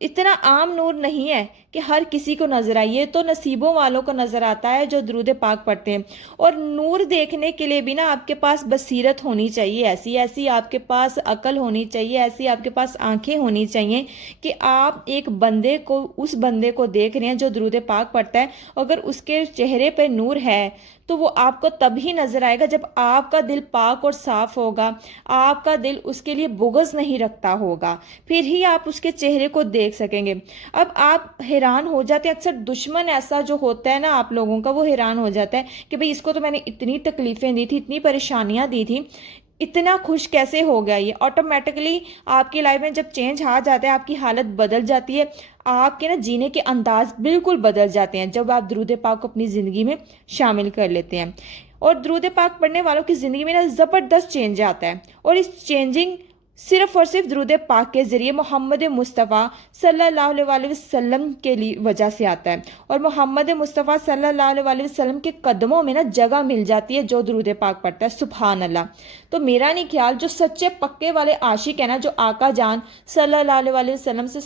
اتنا عام نور نہیں ہے کہ ہر کسی کو نظر آئے، یہ تو نصیبوں والوں کو نظر آتا ہے جو درود پاک پڑھتے ہیں۔ اور نور دیکھنے کے لیے بھی نا آپ کے پاس بصیرت ہونی چاہیے، ایسی ایسی آپ کے پاس عقل ہونی چاہیے، ایسی آپ کے پاس آنکھیں ہونی چاہیے کہ آپ ایک بندے کو، اس بندے کو دیکھ رہے ہیں جو درود پاک پڑھتا ہے، اگر اس کے چہرے پہ نور ہے تو وہ آپ کو تب ہی نظر آئے گا جب آپ کا دل پاک اور صاف ہوگا، آپ کا دل اس کے لیے بغض نہیں رکھتا ہوگا، پھر ہی آپ اس کے چہرے کو دیکھ سکیں گے۔ اب آپ حیران ہو جاتے ہیں، اکثر دشمن ایسا جو ہوتا ہے نا آپ لوگوں کا، وہ حیران ہو جاتا ہے کہ بھئی اس کو تو میں نے اتنی تکلیفیں دی تھی، اتنی پریشانیاں دی تھی، اتنا خوش کیسے ہو گیا؟ یہ آٹومیٹکلی آپ کی لائف میں جب چینج آ جاتا ہے، آپ کی حالت بدل جاتی ہے، آپ کے نا جینے کے انداز بالکل بدل جاتے ہیں جب آپ درود پاک کو اپنی زندگی میں شامل کر لیتے ہیں۔ اور درود پاک پڑھنے والوں کی زندگی میں نا زبردست چینج آتا ہے، اور اس چینجنگ صرف اور صرف درود پاک کے ذریعے محمد مصطفیٰ صلی اللہ علیہ وسلم کے لیے وجہ سے آتا ہے، اور محمد مصطفیٰ صلی اللہ علیہ وسلم کے قدموں میں نا جگہ مل جاتی ہے جو درود پاک پڑھتا ہے۔ سبحان اللہ۔ تو میرا نہیں خیال جو سچے پکے والے عاشق ہیں نا، جو آقا جان صلی اللہ علیہ وسلم سے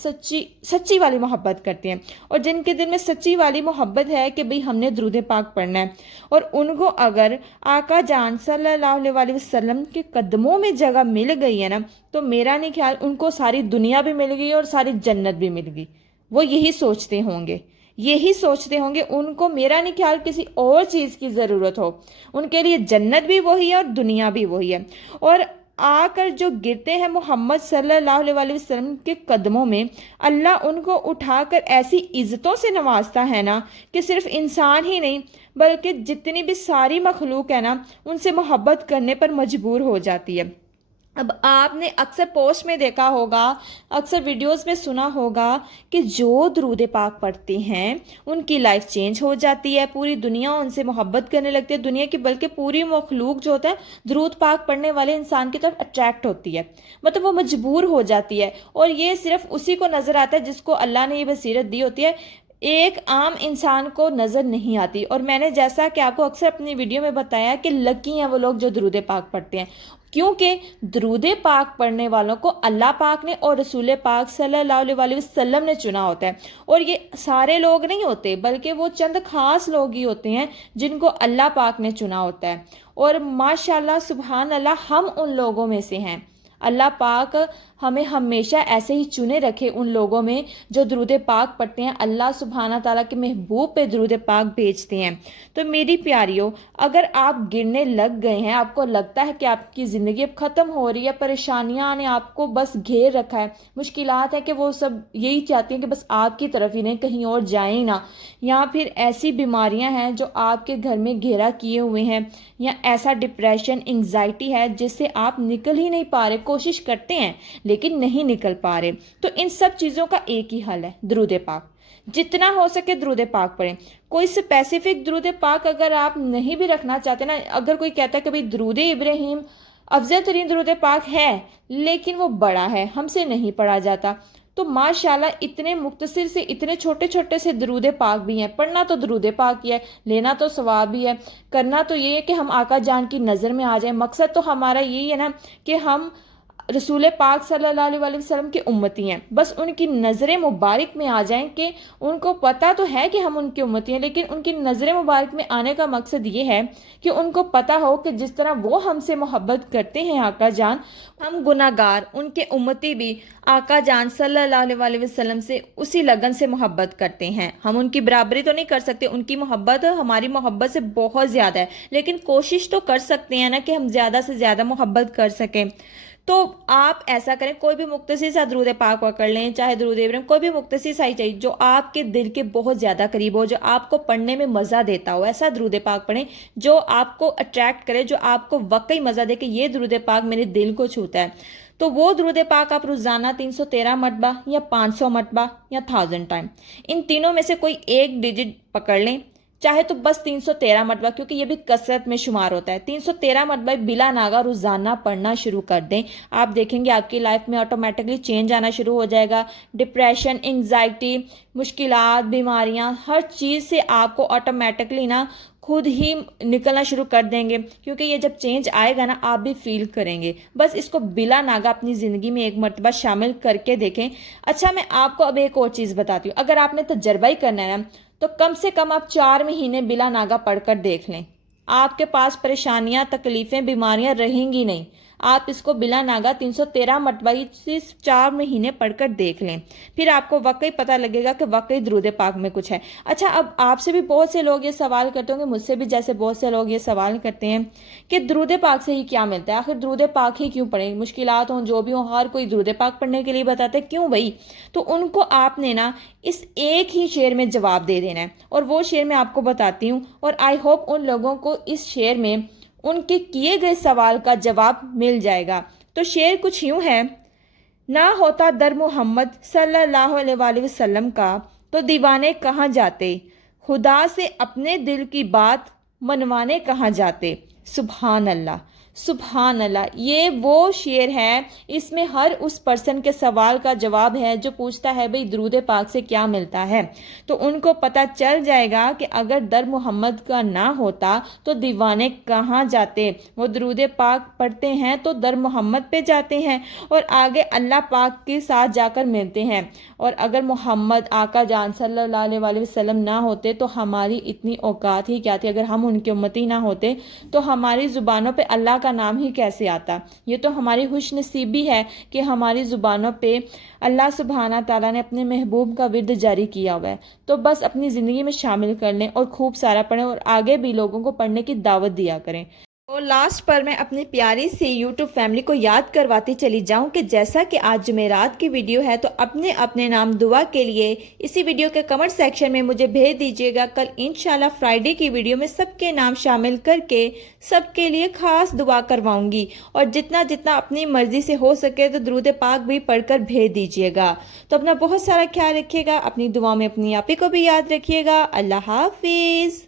سچی والی محبت کرتے ہیں، اور جن کے دل میں سچی والی محبت ہے کہ بھئی ہم نے درود پاک پڑھنا ہے، اور ان کو اگر آقا جان صلی اللہ علیہ وسلم کے قدموں میں جگہ مل گئی ہے نا، تو میرا نہیں خیال ان کو ساری دنیا بھی مل گئی اور ساری جنت بھی مل گئی۔ وہ یہی سوچتے ہوں گے، ان کو میرا نہیں خیال کسی اور چیز کی ضرورت ہو، ان کے لیے جنت بھی وہی ہے اور دنیا بھی وہی ہے۔ اور آ کر جو گرتے ہیں محمد صلی اللہ علیہ وسلم کے قدموں میں، اللہ ان کو اٹھا کر ایسی عزتوں سے نوازتا ہے نا کہ صرف انسان ہی نہیں بلکہ جتنی بھی ساری مخلوق ہے نا، ان سے محبت کرنے پر مجبور ہو جاتی ہے۔ اب آپ نے اکثر پوسٹ میں دیکھا ہوگا، اکثر ویڈیوز میں سنا ہوگا کہ جو درود پاک پڑھتے ہیں ان کی لائف چینج ہو جاتی ہے، پوری دنیا ان سے محبت کرنے لگتی ہے، دنیا کی بلکہ پوری مخلوق جو ہوتا ہے درود پاک پڑھنے والے انسان کی طرف اٹریکٹ ہوتی ہے، مطلب وہ مجبور ہو جاتی ہے، اور یہ صرف اسی کو نظر آتا ہے جس کو اللہ نے یہ بصیرت دی ہوتی ہے، ایک عام انسان کو نظر نہیں آتی۔ اور میں نے جیسا کہ آپ کو اکثر اپنی ویڈیو میں بتایا کہ لکی ہیں وہ لوگ جو درود پاک پڑھتے ہیں، کیونکہ درود پاک پڑھنے والوں کو اللہ پاک نے اور رسول پاک صلی اللہ علیہ وسلم نے چنا ہوتا ہے، اور یہ سارے لوگ نہیں ہوتے بلکہ وہ چند خاص لوگ ہی ہوتے ہیں جن کو اللہ پاک نے چنا ہوتا ہے، اور ماشاءاللہ سبحان اللہ ہم ان لوگوں میں سے ہیں۔ اللہ پاک ہمیں ہمیشہ ایسے ہی چنے رکھے ان لوگوں میں جو درود پاک پڑھتے ہیں، اللہ سبحانہ تعالیٰ کے محبوب پہ درود پاک بھیجتے ہیں۔ تو میری پیاریوں، اگر آپ گرنے لگ گئے ہیں، آپ کو لگتا ہے کہ آپ کی زندگی اب ختم ہو رہی ہے، پریشانیاں نے آپ کو بس گھیر رکھا ہے، مشکلات ہے کہ وہ سب یہی چاہتی ہیں کہ بس آپ کی طرف ہی نہیں، کہیں اور جائیں نہ، یا پھر ایسی بیماریاں ہیں جو آپ کے گھر میں گھیرا کیے ہوئے ہیں، یا ایسا ڈپریشن، انگزائٹی ہے جس سے آپ نکل ہی نہیں پا رہے، کوشش کرتے ہیں لیکن نہیں نکل پا رہے، تو ان سب چیزوں کا ایک ہی حل ہے، درود پاک۔ جتنا ہو سکے درود پاک پڑھیں۔ کوئی اسپیسیفک درود پاک اگر آپ نہیں بھی رکھنا چاہتے نا، اگر کوئی کہتا ہے کہ بھئی درود ابراہیم افضل ترین درود پاک ہے لیکن وہ بڑا ہے، ہم سے نہیں پڑھا جاتا، تو ماشاءاللہ اتنے مختصر سے اتنے چھوٹے چھوٹے سے درود پاک بھی ہیں، پڑھنا تو درود پاک ہی ہے، لینا تو ثواب ہی ہے، کرنا تو یہ ہے کہ ہم آقا جان کی نظر میں آ جائیں۔ مقصد تو ہمارا یہی ہے نا کہ ہم رسول پاک صلی اللہ علیہ وسلم کی امتی ہیں، بس ان کی نظر مبارک میں آ جائیں، کہ ان کو پتہ تو ہے کہ ہم ان کی امتی ہیں، لیکن ان کی نظر مبارک میں آنے کا مقصد یہ ہے کہ ان کو پتہ ہو کہ جس طرح وہ ہم سے محبت کرتے ہیں آقا جان، ہم گناہگار ان کے امتی بھی آقا جان صلی اللہ علیہ وسلم سے اسی لگن سے محبت کرتے ہیں۔ ہم ان کی برابری تو نہیں کر سکتے، ان کی محبت ہماری محبت سے بہت زیادہ ہے، لیکن کوشش تو کر سکتے ہیں نا کہ ہم زیادہ سے زیادہ محبت کر سکیں۔ تو آپ ایسا کریں، کوئی بھی مختصر سا درود پاک پکڑ لیں، چاہے درود ابراہیم، کوئی بھی مختصر سا ہی چاہیے جو آپ کے دل کے بہت زیادہ قریب ہو، جو آپ کو پڑھنے میں مزہ دیتا ہو، ایسا درود پاک پڑھیں جو آپ کو اٹریکٹ کرے، جو آپ کو واقعی مزہ دے کہ یہ درود پاک میرے دل کو چھوتا ہے۔ تو وہ درود پاک آپ روزانہ 313 مرتبہ یا 500 مرتبہ یا 1000 ٹائم، ان تینوں میں سے کوئی ایک ڈیجٹ پکڑ لیں، چاہے تو بس 313 مرتبہ، کیونکہ یہ بھی کثرت میں شمار ہوتا ہے، 313 مرتبہ بلا ناغہ روزانہ پڑھنا شروع کر دیں. آپ دیکھیں گے آپ کی لائف میں آٹومیٹکلی چینج آنا شروع ہو جائے گا. ڈپریشن، انزائٹی، مشکلات، بیماریاں، ہر چیز سے آپ کو آٹومیٹکلی نا خود ہی نکلنا شروع کر دیں گے، کیونکہ یہ جب چینج آئے گا نا آپ بھی فیل کریں گے. بس اس کو بلا ناغہ اپنی زندگی میں ایک مرتبہ شامل کر کے دیکھیں. اچھا میں آپ کو اب ایک اور چیز بتاتی ہوں، اگر آپ نے تجربہ ہی کرنا ہے نا تو کم سے کم آپ 4 مہینے بلا ناغہ پڑھ کر دیکھ لیں. آپ کے پاس پریشانیاں، تکلیفیں، بیماریاں رہیں گی نہیں. آپ اس کو بلا ناغہ 313 مرتبہ صرف 4 مہینے پڑھ کر دیکھ لیں، پھر آپ کو واقعی پتہ لگے گا کہ واقعی درود پاک میں کچھ ہے. اچھا اب آپ سے بھی بہت سے لوگ یہ سوال کرتے ہوں گے، مجھ سے بھی جیسے بہت سے لوگ یہ سوال کرتے ہیں کہ درود پاک سے ہی کیا ملتا ہے، آخر درود پاک ہی کیوں پڑھیں، مشکلات ہوں جو بھی ہوں ہر کوئی درود پاک پڑھنے کے لیے بتاتے ہیں، کیوں بھائی؟ تو ان کو آپ نے نا اس ایک ہی شعر میں جواب دے دینا ہے، اور وہ شعر میں آپ کو بتاتی ہوں، اور آئی ہوپ ان لوگوں کو اس شعر میں ان کے کیے گئے سوال کا جواب مل جائے گا. تو شعر کچھ یوں ہے: نہ ہوتا در محمد صلی اللہ علیہ وآلہ وسلم کا تو دیوانے کہاں جاتے، خدا سے اپنے دل کی بات منوانے کہاں جاتے. سبحان اللہ، سبحان اللہ. یہ وہ شعر ہے، اس میں ہر اس پرسن کے سوال کا جواب ہے جو پوچھتا ہے بھئی درود پاک سے کیا ملتا ہے. تو ان کو پتہ چل جائے گا کہ اگر در محمد کا نہ ہوتا تو دیوانے کہاں جاتے. وہ درود پاک پڑھتے ہیں تو در محمد پہ جاتے ہیں اور آگے اللہ پاک کے ساتھ جا کر ملتے ہیں. اور اگر محمد آقا جان صلی اللہ علیہ وآلہ وسلم نہ ہوتے تو ہماری اتنی اوقات ہی کیا تھی، اگر ہم ان کے امتی نہ ہوتے تو ہماری زبانوں پہ اللہ کا نام ہی کیسے آتا. یہ تو ہماری خوش نصیبی ہے کہ ہماری زبانوں پہ اللہ سبحانہ تعالیٰ نے اپنے محبوب کا ورد جاری کیا ہوا ہے. تو بس اپنی زندگی میں شامل کر لیں اور خوب سارا پڑھیں، اور آگے بھی لوگوں کو پڑھنے کی دعوت دیا کریں. اور لاسٹ پر میں اپنی پیاری سی یوٹیوب فیملی کو یاد کرواتی چلی جاؤں کہ جیسا کہ آج جمعرات کی ویڈیو ہے تو اپنے نام دعا کے لیے اسی ویڈیو کے کمنٹ سیکشن میں مجھے بھیج دیجیے گا. کل انشاءاللہ فرائیڈے کی ویڈیو میں سب کے نام شامل کر کے سب کے لیے خاص دعا کرواؤں گی، اور جتنا اپنی مرضی سے ہو سکے تو درود پاک بھی پڑھ کر بھیج دیجیے گا. تو اپنا بہت سارا خیال رکھیے گا، اپنی دعا میں اپنی آپی کو بھی یاد رکھیے گا. اللہ حافظ.